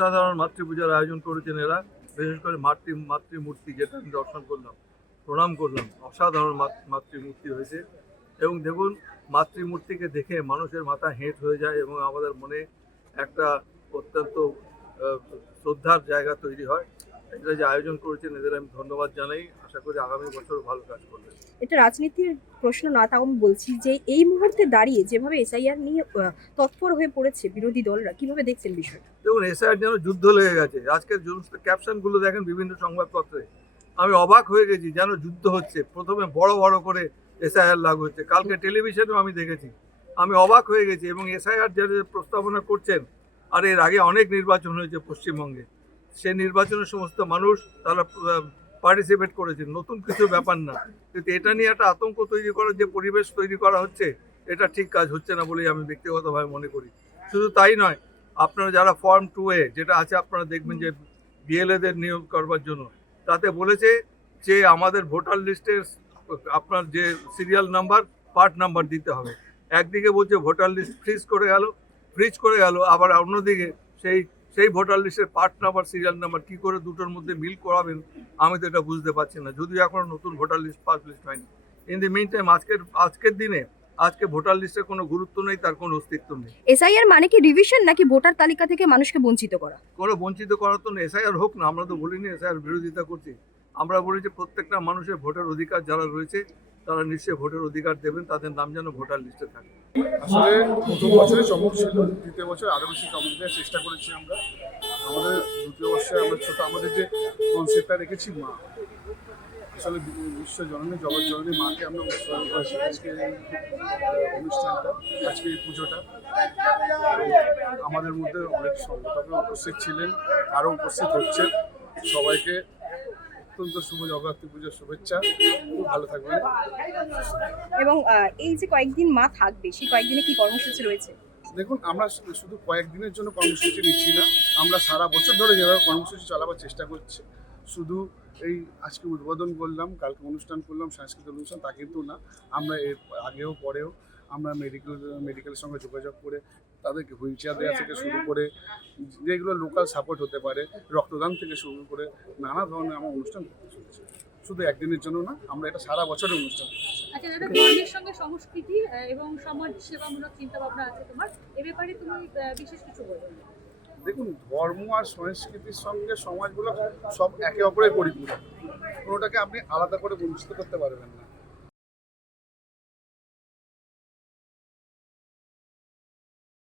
অসাধারণ মাতৃপূজার আয়োজন করেছেন এরা। বিশেষ করে মাতৃ মাতৃমূর্তি যেটা আমি দর্শন করলাম, প্রণাম করলাম, অসাধারণ মাত- মাতৃমূর্তি হয়েছে। এবং দেখুন, মাতৃমূর্তিকে দেখে মানুষের মাথা হেঁট হয়ে যায় এবং আমাদের মনে একটা অত্যন্ত শ্রদ্ধার জায়গা তৈরি হয়। এটা যে আয়োজন করেছেন এদের আমি ধন্যবাদ জানাই। আশা করি আগামী বছর ভালো কাজ করবেন এটা রাজনীতির প্রশ্ন না তাও আমি বলছি যে এই মুহূর্তে দাঁড়িয়ে যেভাবে এসআইআর নিয়ে তৎপর হয়ে পড়েছে বিরোধী দলরা কীভাবে দেখছেন বিষয়টা? দেখুন এসআইআর যেন যুদ্ধ লেগে গেছে। আজকের সমস্ত ক্যাপশনগুলো দেখেন বিভিন্ন সংবাদপত্রে। আমি অবাক হয়ে গেছি যেন যুদ্ধ হচ্ছে। প্রথমে বড় বড় করে এসআইআর লাগু হচ্ছে। কালকে টেলিভিশনেও আমি দেখেছি। আমি অবাক হয়ে গেছি এবং এসআইআর যে প্রস্তাবনা করছেন আর এর আগে অনেক নির্বাচন হয়েছে পশ্চিমবঙ্গে। সে নির্বাচনের সমস্ত মানুষ তারা পার্টিসিপেট করেছেন নতুন কিছু ব্যাপার না। কিন্তু এটা নিয়ে একটা আতঙ্ক তৈরি করার যে পরিবেশ তৈরি করা হচ্ছে, এটা ঠিক কাজ হচ্ছে না বলেই আমি ব্যক্তিগতভাবে মনে করি। শুধু তাই নয়, আপনারা যারা ফর্ম টু এ, যেটা আছে আপনারা দেখবেন যে বিএলএদের নিয়োগ করবার জন্য, তাতে বলেছে যে আমাদের ভোটার লিস্টের আপনার যে সিরিয়াল নাম্বার পার্ট নাম্বার দিতে হবে। একদিকে বলছে ভোটার লিস্ট ফ্রিজ করে গেল ফ্রিজ করে গেল, আবার অন্যদিকে সেই সেই ভোটার লিস্টের পার্ট নাম্বার সিরিয়াল নাম্বার কী করে দুটোর মধ্যে মিল করাবেন আমি তো এটা বুঝতে পারছি না। যদিও এখনও নতুন ভোটার লিস্ট পাস লিস্ট হয়নি। ইন দি মিন টাইম আজকের আজকের দিনে আজকে ভোটার লিস্টের কোনো গুরুত্ব নেই তার কোনো অস্তিত্ব নেই। এসআইআর মানে কি রিভিশন নাকি ভোটার তালিকা থেকে মানুষকে বঞ্চিত করা? কোনো বঞ্চিত করার তো এসআইআর হোক না আমরা তো বলিনি এসআইআর বিরোধিতা করছি। আমরা বলি যে প্রত্যেকটা মানুষের ভোটার অধিকার যারা রয়েছে তারা নিশ্চয়ই ভোটের অধিকার দেবেন, তাদের নাম যেন ভোটার লিস্টে থাকে। আসলে প্রথম বছরে চমক ছিল, দ্বিতীয় বছর আরও বেশি চমক দেওয়ার চেষ্টা করেছি আমরা। আমাদের দ্বিতীয় বর্ষে আমরা ছোট, আমাদের যে কনসেপ্টটা রেখেছি মা, আসলে বিশ্ব জননী জগৎ জননী মাকে আমরা উৎসর্গ করেছি। আজকে অনুষ্ঠানটা, আজকে এই পুজোটা, আমাদের মধ্যে অনেক সংগঠকে উপস্থিত ছিলেন আরও উপস্থিত হচ্ছে সবাইকে। অত্যন্ত শুভ জগদ্ধাত্রী পুজোর শুভেচ্ছা। খুব ভালো থাকবেন। এবং এই যে কয়েকদিন মা থাকবে সেই কয়েকদিনে কি কর্মসূচি রয়েছে? দেখুন আমরা শুধু কয়েকদিনের জন্য কর্মসূচি নিচ্ছি না আমরা সারা বছর ধরে যেভাবে কর্মসূচি চালাবার চেষ্টা করছি শুধু এই আজকে উদ্বোধন করলাম কালকে অনুষ্ঠান করলাম সাংস্কৃতিক অনুষ্ঠান তা কিন্তু না আমরা এর আগেও পরেও আমরা মেডিকেল মেডিকেলের সঙ্গে যোগাযোগ করে তাদেরকে হুইল চেয়ার দেওয়া থেকে শুরু করে যেগুলো লোকাল সাপোর্ট হতে পারে রক্তদান থেকে শুরু করে নানা ধরনের আমার অনুষ্ঠান চলেছে। শুধু একদিনের জন্য না আমরা এটা সারা বছরের অনুষ্ঠান আচ্ছা দাদা ধর্মের সঙ্গে সংস্কৃতি এবং সমাজ সেবামূলক চিন্তা আছে তোমার। এ ব্যাপারে তুমি বিশেষ কিছু বলবে দেখুন ধর্ম আর সংস্কৃতির সঙ্গে সমাজগুলো সব একে অপরের পরিপূরক। কোনোটাকে আপনি আলাদা করে বঞ্চিত করতে পারবেন না।